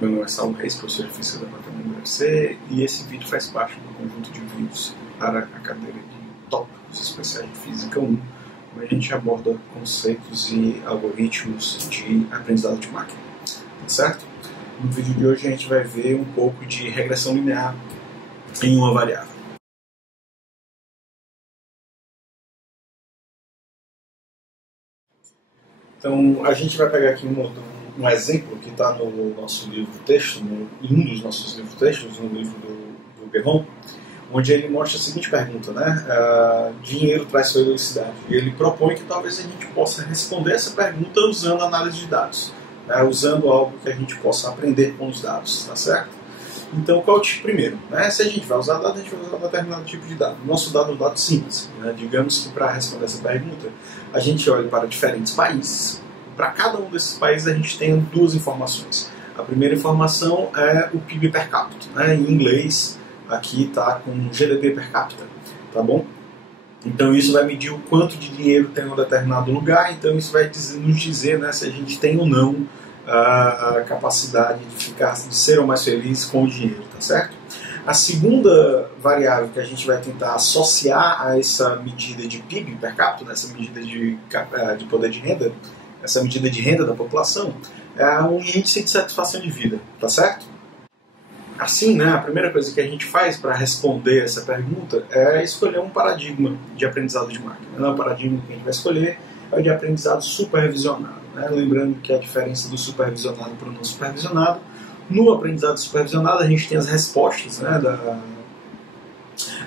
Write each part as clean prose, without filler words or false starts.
Meu nome é Saulo Reis, professor de Física do Departamento da UFC, e esse vídeo faz parte do conjunto de vídeos para a cadeira de Tópicos Especiais de Física 1, onde a gente aborda conceitos e algoritmos de aprendizado de máquina, tá certo? No vídeo de hoje a gente vai ver um pouco de regressão linear em uma variável. Então, a gente vai pegar aqui um exemplo que está no nosso livro-texto, em um dos nossos livros-textos, no livro do Guéron, onde ele mostra a seguinte pergunta, né? Dinheiro traz felicidade. E ele propõe que talvez a gente possa responder essa pergunta usando análise de dados, né? Usando algo que a gente possa aprender com os dados, tá certo? Então, qual é o tipo primeiro? Né? Se a gente vai usar dados, a gente vai usar um determinado tipo de dado. Nosso dado é um dado simples. Né? Digamos que para responder essa pergunta, a gente olha para diferentes países. Para cada um desses países, a gente tem duas informações. A primeira informação é o PIB per capita. Né? Em inglês, aqui está com GDP per capita. Tá bom? Então, isso vai medir o quanto de dinheiro tem em um determinado lugar. Então, isso vai nos dizer, né, se a gente tem ou não a capacidade de ser ou mais feliz com o dinheiro, tá certo? A segunda variável que a gente vai tentar associar a essa medida de PIB per capita, né, essa medida de poder de renda, essa medida de renda da população, é um índice de satisfação de vida, tá certo? Assim, né, a primeira coisa que a gente faz para responder essa pergunta é escolher um paradigma de aprendizado de máquina. O paradigma que a gente vai escolher é o de aprendizado supervisionado. Né? Lembrando que a diferença do supervisionado para o não supervisionado, no aprendizado supervisionado a gente tem as respostas, né,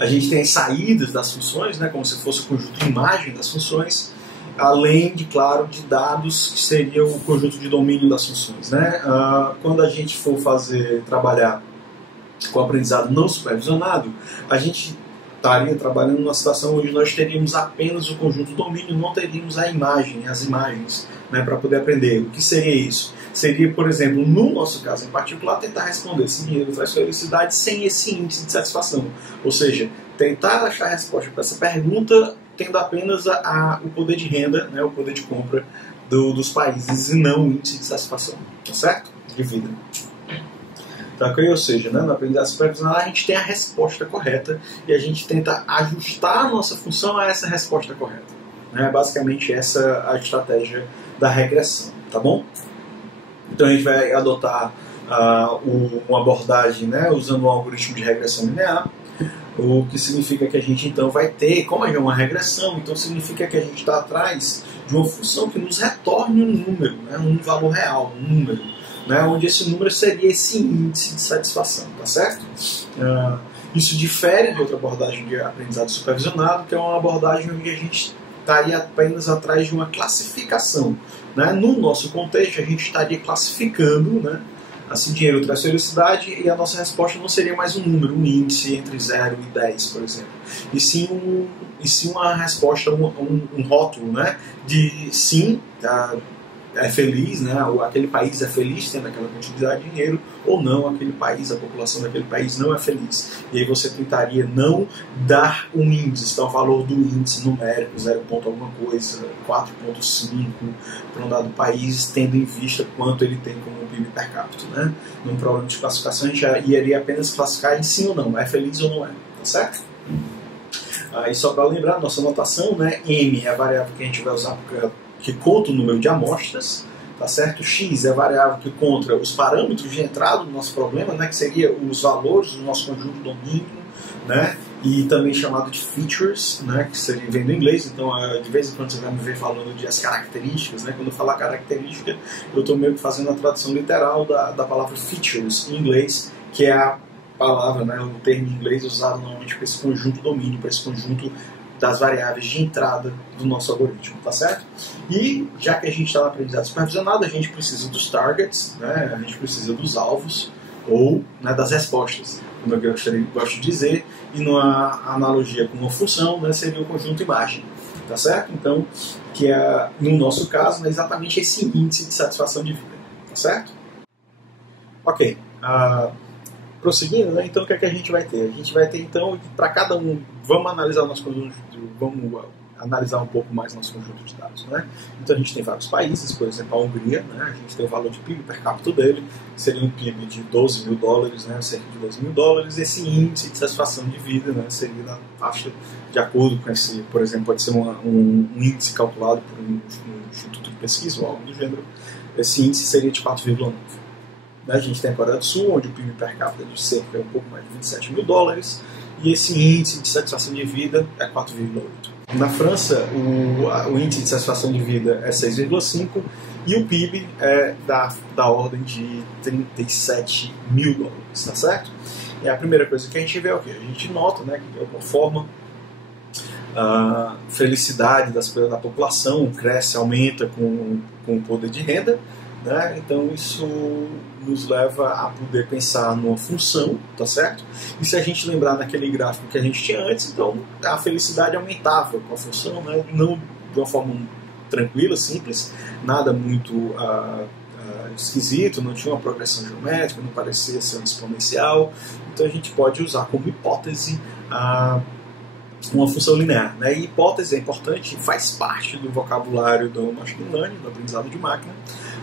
a gente tem as saídas das funções, né, como se fosse o conjunto de imagem das funções, além de, claro, de dados, que seria o conjunto de domínio das funções. Né? Quando a gente for trabalhar com o aprendizado não supervisionado, a gente estaria trabalhando numa situação onde nós teríamos apenas o conjunto domínio, não teríamos as imagens, né, para poder aprender. O que seria isso? Seria, por exemplo, no nosso caso em particular, tentar responder se dinheiro traz felicidade sem esse índice de satisfação. Ou seja, tentar achar a resposta para essa pergunta tendo apenas o poder de renda, né, o poder de compra dos países e não o índice de satisfação, tá certo? De vida. Então, ou seja, né, no aprendizado supervisional a gente tem a resposta correta e a gente tenta ajustar a nossa função a essa resposta correta. Né? Basicamente essa é a estratégia da regressão, tá bom? Então a gente vai adotar uma abordagem, né, usando um algoritmo de regressão linear, o que significa que a gente então vai ter, como é uma regressão, então significa que a gente está atrás de uma função que nos retorne um número, né, um valor real, um número, né, onde esse número seria esse índice de satisfação, tá certo? Isso difere de outra abordagem de aprendizado supervisionado, que é uma abordagem onde a gente estaria apenas atrás de uma classificação. Né? No nosso contexto, a gente estaria classificando, né, assim, dinheiro traz felicidade, e a nossa resposta não seria mais um número, um índice entre 0 e 10, por exemplo. E sim uma resposta, um rótulo, né, de sim, é feliz, né, aquele país é feliz tendo aquela quantidade de dinheiro, ou não, aquele país, a população daquele país não é feliz. E aí você tentaria não dar um índice, então o valor do índice numérico, 0 ponto alguma coisa, 4,5 para um dado país, tendo em vista quanto ele tem como PIB per capita. Né? Num problema de classificação a gente já iria apenas classificar em sim ou não, é feliz ou não é, tá certo? E só para lembrar, nossa notação, né, M é a variável que a gente vai usar que conta o número de amostras, tá certo? X é a variável que conta os parâmetros de entrada do nosso problema, né, que seria os valores do nosso conjunto domínio, né, e também chamado de features, né, que vem do inglês, então de vez em quando você vai me ver falando de as características, né, quando eu falar característica, eu estou meio que fazendo a tradução literal da palavra features em inglês, que é a palavra, né, o termo em inglês usado normalmente para esse conjunto domínio, para esse conjunto das variáveis de entrada do nosso algoritmo, tá certo? E já que a gente está no aprendizado supervisionado, a gente precisa dos targets, né? A gente precisa dos alvos ou, né, das respostas, como eu gosto de dizer, e numa analogia com uma função, né, seria o conjunto imagem, tá certo? Então, que é, no nosso caso, é exatamente esse índice de satisfação de vida, tá certo? Ok. Prosseguindo, né? Então o que é que a gente vai ter? A gente vai ter, então, para cada um, vamos analisar o nosso conjunto, vamos analisar um pouco mais nosso conjunto de dados, né? Então a gente tem vários países, por exemplo a Hungria, né? A gente tem o valor de PIB per capita dele, seria um PIB de 12 mil dólares, né? Cerca de 12 mil dólares. Esse índice de satisfação de vida, né? Seria na taxa, de acordo com esse, por exemplo, pode ser um índice calculado por um instituto de pesquisa ou algo do gênero. Esse índice seria de 4,9. A gente tem a Coreia do Sul, onde o PIB per capita é de cerca um pouco mais de 27 mil dólares, e esse índice de satisfação de vida é 4,8. Na França, o índice de satisfação de vida é 6,5 e o PIB é da ordem de 37 mil dólares, tá certo? E a primeira coisa que a gente vê é o quê? A gente nota, né, que de alguma forma a felicidade da população cresce, aumenta com o poder de renda, né? Então isso nos leva a poder pensar numa função, tá certo? E se a gente lembrar naquele gráfico que a gente tinha antes, então a felicidade aumentava com a função, né? Não de uma forma tranquila, simples, nada muito esquisito, não tinha uma progressão geométrica, não parecia ser uma exponencial. Então a gente pode usar como hipótese uma função linear, né? E hipótese é importante, faz parte do vocabulário do machine learning, do aprendizado de máquina.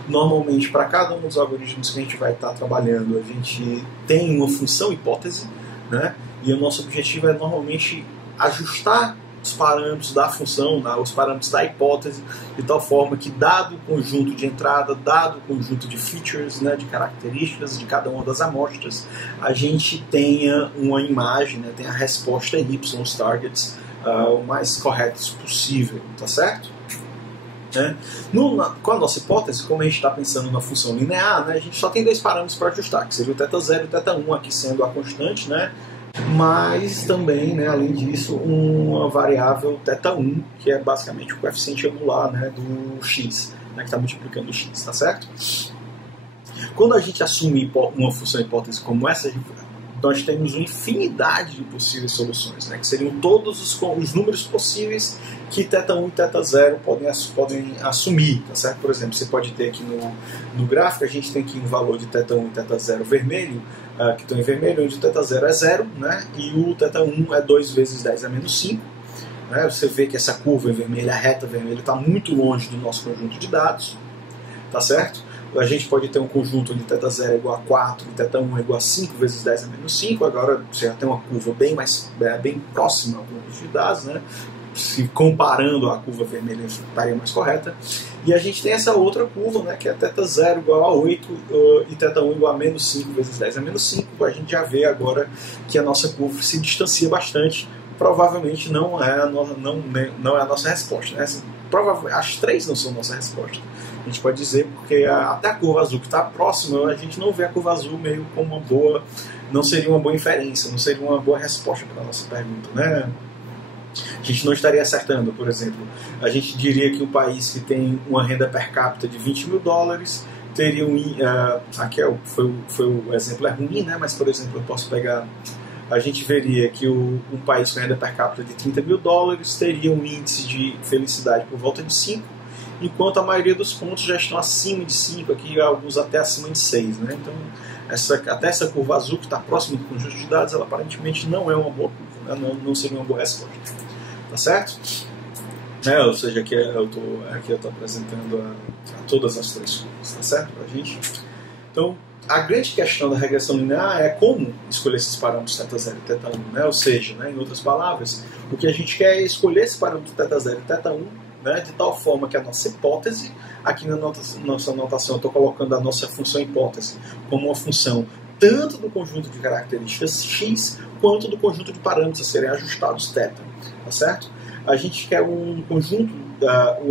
Normalmente, para cada um dos algoritmos que a gente vai estar trabalhando, a gente tem uma função hipótese, né? E o nosso objetivo é normalmente ajustar os parâmetros da função, os parâmetros da hipótese, de tal forma que, dado o conjunto de entrada, dado o conjunto de features, né, de características de cada uma das amostras, a gente tenha uma imagem, né, tenha a resposta y, os targets, o mais corretos possível, tá certo? Né? Com a nossa hipótese, como a gente está pensando na função linear, né, a gente só tem dois parâmetros para ajustar, que seria o θ0 e o θ1, aqui sendo a constante, né, mas também, né, além disso, uma variável θ1, que é basicamente o coeficiente angular, né, do x, né, que está multiplicando o x, tá certo? Quando a gente assume uma função hipótese como essa, nós temos uma infinidade de possíveis soluções, né, que seriam todos os números possíveis que θ1 e θ0 podem assumir, tá certo? Por exemplo, você pode ter aqui no gráfico, a gente tem aqui um valor de θ1 e θ0 vermelho, que estão em vermelho, onde o θ0 é 0, né, e o θ1 é 2 vezes 10 a menos 5. Né? Você vê que essa curva em vermelho, a reta vermelha, está muito longe do nosso conjunto de dados, tá certo? A gente pode ter um conjunto onde θ0 é igual a 4 e θ1 é igual a 5 vezes 10 a menos 5. Agora você já tem uma curva bem próxima ao conjunto de dados, né? Se comparando a curva vermelha estaria mais correta. E a gente tem essa outra curva, né, que é θ0 igual a 8 e θ1 igual a menos 5 vezes 10 a menos 5. A gente já vê agora que a nossa curva se distancia bastante. Provavelmente não é a nossa resposta, né? As três não são nossa resposta. A gente pode dizer, porque até a curva azul que está próxima, a gente não vê a curva azul meio como uma boa, não seria uma boa inferência, não seria uma boa resposta para a nossa pergunta, né? A gente não estaria acertando, por exemplo. A gente diria que um país que tem uma renda per capita de 20 mil dólares teria aqui foi o exemplo é ruim, né? Mas, por exemplo, eu posso pegar... A gente veria que um país com renda per capita de 30 mil dólares teria um índice de felicidade por volta de 5, enquanto a maioria dos pontos já estão acima de 5, aqui alguns até acima de 6. Né? Então, até essa curva azul, que está próxima do conjunto de dados, ela aparentemente não é uma boa curva, né? Não seria uma boa resposta. Tá certo? Ou seja, aqui eu estou apresentando a todas as três curvas, tá certo? Pra gente. Então, a grande questão da regressão linear é como escolher esses parâmetros θ0 e θ1, né? Ou seja, né, em outras palavras, o que a gente quer é escolher esse parâmetro θ0 e θ1, né, de tal forma que a nossa hipótese, aqui na nossa anotação eu estou colocando a nossa função hipótese como uma função tanto do conjunto de características x, quanto do conjunto de parâmetros a serem ajustados θ, tá certo? A gente quer um conjunto,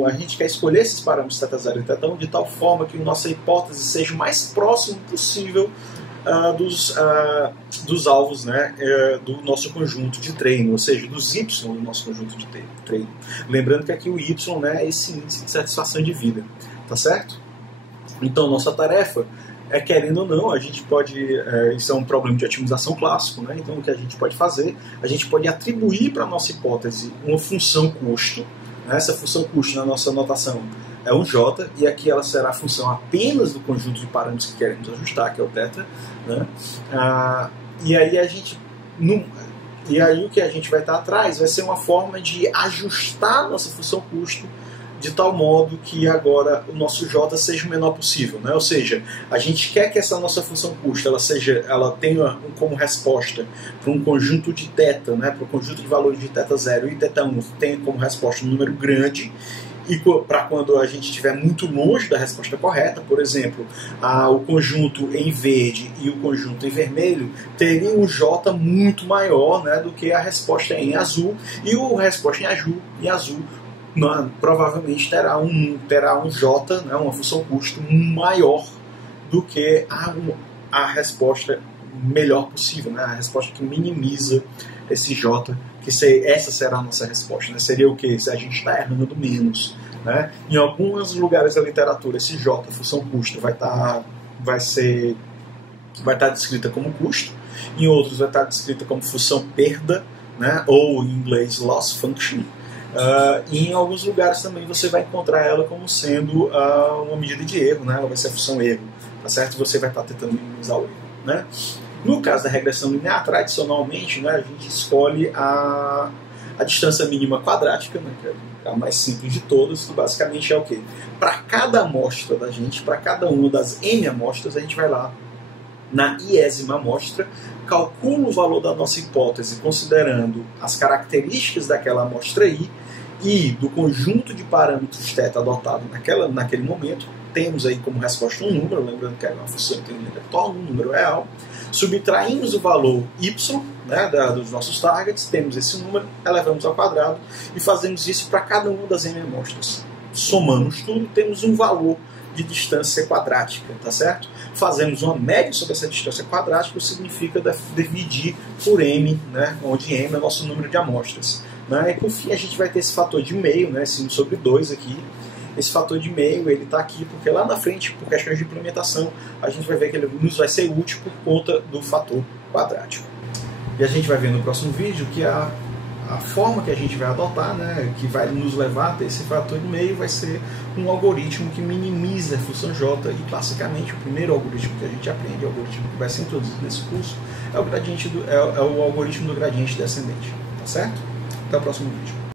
a gente quer escolher esses parâmetros θ0 e θ1 de tal forma que a nossa hipótese seja o mais próximo possível dos alvos, né, do nosso conjunto de treino, ou seja, dos y do nosso conjunto de treino. Lembrando que aqui o y, né, é esse índice de satisfação de vida, tá certo? Então, nossa tarefa é, querendo ou não, a gente pode, isso é um problema de otimização clássico, né? Então o que a gente pode fazer, a gente pode atribuir para a nossa hipótese uma função custo, né? Essa função custo na nossa anotação é um J, e aqui ela será a função apenas do conjunto de parâmetros que queremos ajustar, que é o θ, né? E aí a gente, E aí o que a gente vai estar atrás vai ser uma forma de ajustar a nossa função custo de tal modo que agora o nosso J seja o menor possível, né? Ou seja, a gente quer que essa nossa função custo ela tenha como resposta para um conjunto de θ, né? Para o conjunto de valores de θ0 e θ1 tenha como resposta um número grande, e para quando a gente estiver muito longe da resposta correta, por exemplo, o conjunto em verde e o conjunto em vermelho teriam um J muito maior, né, do que a resposta em azul, e a resposta em azul provavelmente terá um J, né, uma função custo maior do que a resposta melhor possível, né, a resposta que minimiza esse J, essa será a nossa resposta, né? Seria o que? Se a gente está errando menos, né? Em alguns lugares da literatura, esse J, função custo, vai estar descrita como custo, em outros vai estar descrita como função perda, né? Ou em inglês loss function. E em alguns lugares também você vai encontrar ela como sendo uma medida de erro, né? Ela vai ser a função erro, tá certo? Você vai estar tentando minimizar o erro, né? No caso da regressão linear, tradicionalmente, né, a gente escolhe a distância mínima quadrática, né, que é a mais simples de todas, que basicamente é o quê? Para cada amostra da gente, para cada uma das N amostras, a gente vai lá na iésima amostra, calcula o valor da nossa hipótese considerando as características daquela amostra I e do conjunto de parâmetros θ adotado naquele momento. Temos aí como resposta um número, lembrando que é uma função inteligente um número real. Subtraímos o valor y, né, dos nossos targets, temos esse número, elevamos ao quadrado e fazemos isso para cada uma das N amostras. Somamos tudo, temos um valor de distância quadrática, tá certo? Fazemos uma média sobre essa distância quadrática, que significa dividir por m, né, onde m é o nosso número de amostras. Né? E por fim a gente vai ter esse fator de meio, né, esse 1 sobre 2 aqui. Esse fator de meio, ele está aqui porque lá na frente, por questões de implementação, a gente vai ver que ele nos vai ser útil por conta do fator quadrático. E a gente vai ver no próximo vídeo que a forma que a gente vai adotar, né, que vai nos levar a ter esse fator de meio, vai ser um algoritmo que minimiza a função J, e basicamente o primeiro algoritmo que a gente aprende, o algoritmo que vai ser introduzido nesse curso, é o algoritmo do gradiente descendente. Tá certo? Até o próximo vídeo.